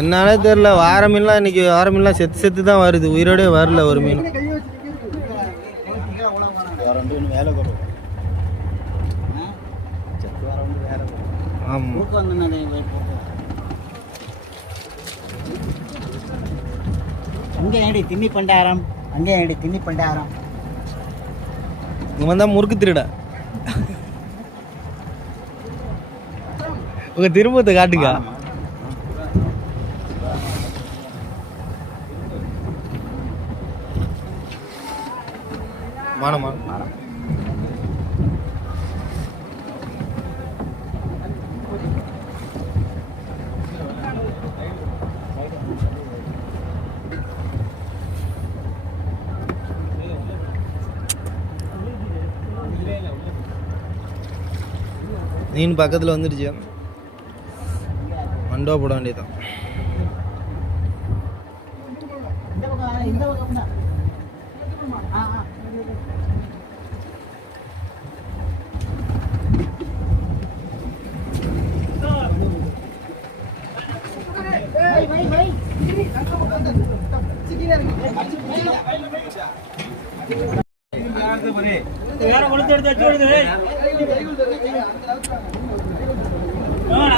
என்னாலே தெரியல. வாரமீன்லாம் இன்னைக்கு வாரமீன்லாம் செத்து செத்து தான் வருது, உயிரோடே வரல ஒரு மீன். அங்கே ஏடி திண்ணி பண்டாரம், அங்கே ஏடி திண்ணி பண்டாரம். இவன் தான் முறுக்கு திருட. உங்க திரும்பத்தை காட்டுங்க. மானமா மீன் பக்கத்தில் வந்துடுச்சு. மண்டோ போட வேண்டியதான்.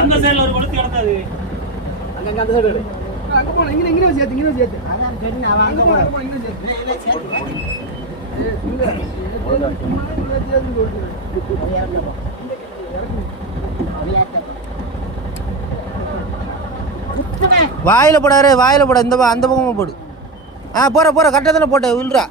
அந்த சைடுல ஒரு கொடுத்து கிடந்தது. அங்க அந்த சைடு அங்க போலாம். இங்க சேர்த்து அதான் சரி. நான் அங்க போறேன். இங்க சேர்த்து வாயில போடாரு, வாயில போட. இந்த அந்த பக்கமா போடு. போற கரெக்டாக தானே போட்ட. வில்றா.